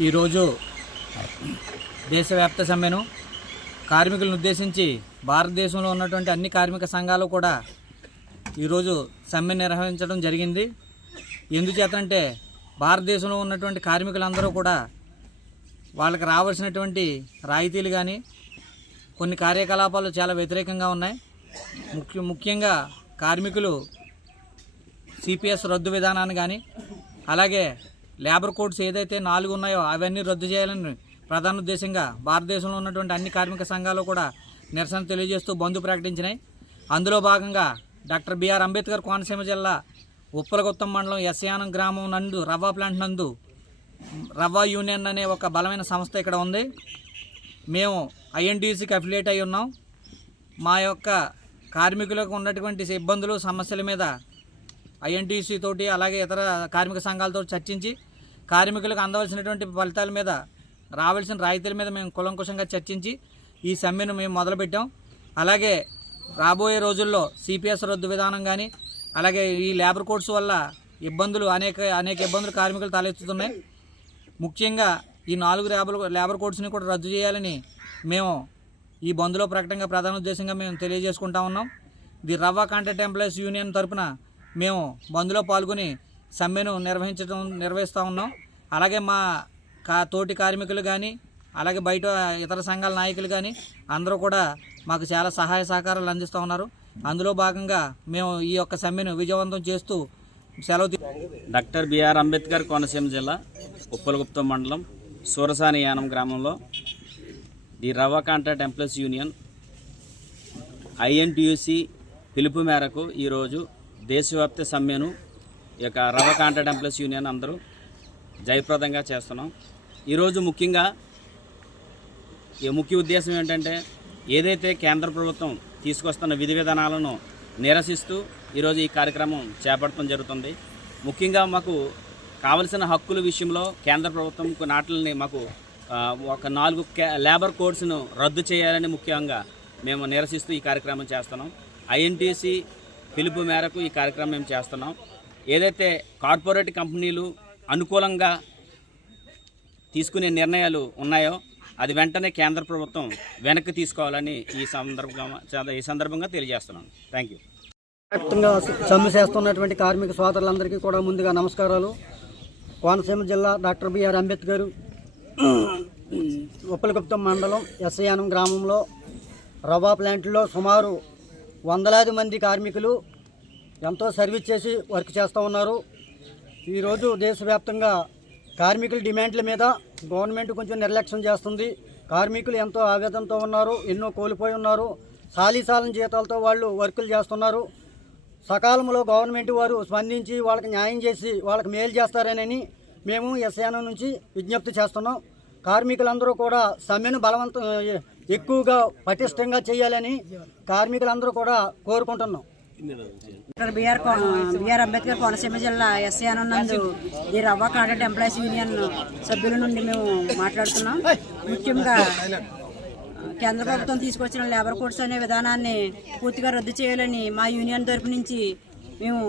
ఈరోజు దేశవ్యాప్త సమ్మెను కార్మికులను ఉద్దేశించి భారతదేశంలో ఉన్నటువంటి అన్ని కార్మిక సంఘాలు కూడా ఈరోజు సమ్మె నిర్వహించడం జరిగింది. ఎందుచేతంటే భారతదేశంలో ఉన్నటువంటి కార్మికులందరూ కూడా వాళ్ళకి రావాల్సినటువంటి రాయితీలు కానీ కొన్ని కార్యకలాపాలు చాలా వ్యతిరేకంగా ఉన్నాయి. ముఖ్య ముఖ్యంగా కార్మికులు సిపిఎస్ రద్దు విధానాన్ని కానీ అలాగే లేబర్ కోడ్స్ ఏదైతే నాలుగు ఉన్నాయో అవన్నీ రద్దు చేయాలని ప్రధాన ఉద్దేశంగా భారతదేశంలో ఉన్నటువంటి అన్ని కార్మిక సంఘాలు కూడా నిరసన తెలియజేస్తూ బంద్ ప్రకటించినాయి. అందులో భాగంగా డాక్టర్ బిఆర్ అంబేద్కర్ కోనసీమ జిల్లా ఉప్పలగుత్తం మండలం ఎస్యానం గ్రామం నందు రవ్వ ప్లాంట్ నందు రవ్వ యూనియన్ అనే ఒక బలమైన సంస్థ ఇక్కడ ఉంది. మేము ఐఎన్టీసీకి అఫిలియేట్ అయి ఉన్నాం. మా యొక్క కార్మికులకు ఉన్నటువంటి ఇబ్బందులు సమస్యల మీద ఐఎన్టీసీ తోటి అలాగే ఇతర కార్మిక సంఘాలతో చర్చించి కార్మికులకు అందవలసినటువంటి ఫలితాల మీద రావాల్సిన రాయితీల మీద మేము కులంకుశంగా చర్చించి ఈ సమ్మెను మేము మొదలుపెట్టాం. అలాగే రాబోయే రోజుల్లో సిపిఎస్ రద్దు విధానం కానీ అలాగే ఈ లేబర్ కోడ్స్ వల్ల ఇబ్బందులు అనేక అనేక ఇబ్బందులు కార్మికులు తలెత్తుతున్నాయి. ముఖ్యంగా ఈ నాలుగు లేబర్ లేబర్ కోడ్స్ని కూడా రద్దు చేయాలని మేము ఈ బంద్లో ప్రకటనగా ప్రధాన ఉద్దేశంగా మేము తెలియజేసుకుంటా ఉన్నాం. ది రవ్వ కాంట్రాక్ట్ ఎంప్లాయీస్ యూనియన్ తరపున మేము బంద్లో పాల్గొని సమ్మెను నిర్వహించడం నిర్వహిస్తూ ఉన్నాం. అలాగే మా కా తోటి కార్మికులు కానీ అలాగే బయట ఇతర సంఘాల నాయకులు కానీ అందరూ కూడా మాకు చాలా సహాయ సహకారాలు అందిస్తూ ఉన్నారు. అందులో భాగంగా మేము ఈ యొక్క సమ్మెను విజయవంతం చేస్తూ సెలవు డాక్టర్ బిఆర్ అంబేద్కర్ కోనసీమ జిల్లా ఉప్పలగుప్తం మండలం సూరసాని యానం గ్రామంలో ది రవ్వ కాంట్రాక్ట్ ఎంప్లాయీస్ యూనియన్ ఐఎన్టీయూసీ పిలుపు మేరకు ఈరోజు దేశవ్యాప్త సమ్మెను ఈ యొక్క రవ కాంట్రాక్ట్ ఎంప్లాయీస్ యూనియన్ అందరూ జయప్రదంగా చేస్తున్నాం. ఈరోజు ముఖ్యంగా ఈ ముఖ్య ఉద్దేశం ఏంటంటే ఏదైతే కేంద్ర ప్రభుత్వం తీసుకొస్తున్న విధి విధానాలను నిరసిస్తూ ఈరోజు ఈ కార్యక్రమం చేపట్టడం జరుగుతుంది. ముఖ్యంగా మాకు కావలసిన హక్కుల విషయంలో కేంద్ర ప్రభుత్వం కొన్ని ఆటలని మాకు ఒక నాలుగు కే- లేబర్ కోడ్స్ను రద్దు చేయాలని ముఖ్యంగా మేము నిరసిస్తూ ఈ కార్యక్రమం చేస్తున్నాం. ఐఎన్టీసీ పిలుపు మేరకు ఈ కార్యక్రమం మేము చేస్తున్నాం. ఏదైతే కార్పొరేట్ కంపెనీలు అనుకూలంగా తీసుకునే నిర్ణయాలు ఉన్నాయో అది వెంటనే కేంద్ర ప్రభుత్వం వెనక్కి తీసుకోవాలని ఈ సందర్భంగా ఈ సందర్భంగా తెలియజేస్తున్నాను థ్యాంక్ యూ వ్యాప్తంగా సమ్మె చేస్తున్నటువంటి కార్మిక సోదరులందరికీ కూడా ముందుగా నమస్కారాలు. కోనసీమ జిల్లా డాక్టర్ బిఆర్ అంబేద్కర్ ఉప్పలగుప్తం మండలం ఎస్ఐయానం గ్రామంలో రవా ప్లాంట్లో సుమారు వందలాది మంది కార్మికులు ఎంతో సర్వీస్ చేసి వర్క్ చేస్తూ ఉన్నారు. ఈరోజు దేశవ్యాప్తంగా కార్మికుల డిమాండ్ల మీద గవర్నమెంట్ కొంచెం నిర్లక్ష్యం చేస్తుంది. కార్మికులు ఎంతో ఆవేదనతో ఉన్నారు ఎన్నో కోల్పోయి ఉన్నారు. సాలిసాలం జీతాలతో వాళ్ళు వర్కులు చేస్తున్నారు. సకాలంలో గవర్నమెంట్ వారు స్పందించి వాళ్ళకి న్యాయం చేసి వాళ్ళకి మేలు చేస్తారని మేము ఎస్యానం నుంచి విజ్ఞప్తి చేస్తున్నాం. కార్మికులందరూ కూడా సమ్మెను బలవంతం ఎక్కువగా పటిష్టంగా చేయాలని కార్మికులందరూ కూడా కోరుకుంటున్నాం. డాక్టర్ బిఆర్ కో- బిఆర్ అంబేద్కర్ కోనసీమ జిల్లా ఎస్సీ నందు ఈ రవ్వ కాంట్రాక్ట్ ఎంప్లాయీస్ యూనియన్ సభ్యుల నుండి మేము మాట్లాడుతున్నాం. ముఖ్యంగా కేంద్ర ప్రభుత్వం తీసుకొచ్చిన లేబర్ కోడ్స్ అనే విధానాన్ని పూర్తిగా రద్దు చేయాలని మా యూనియన్ తరపు నుంచి మేము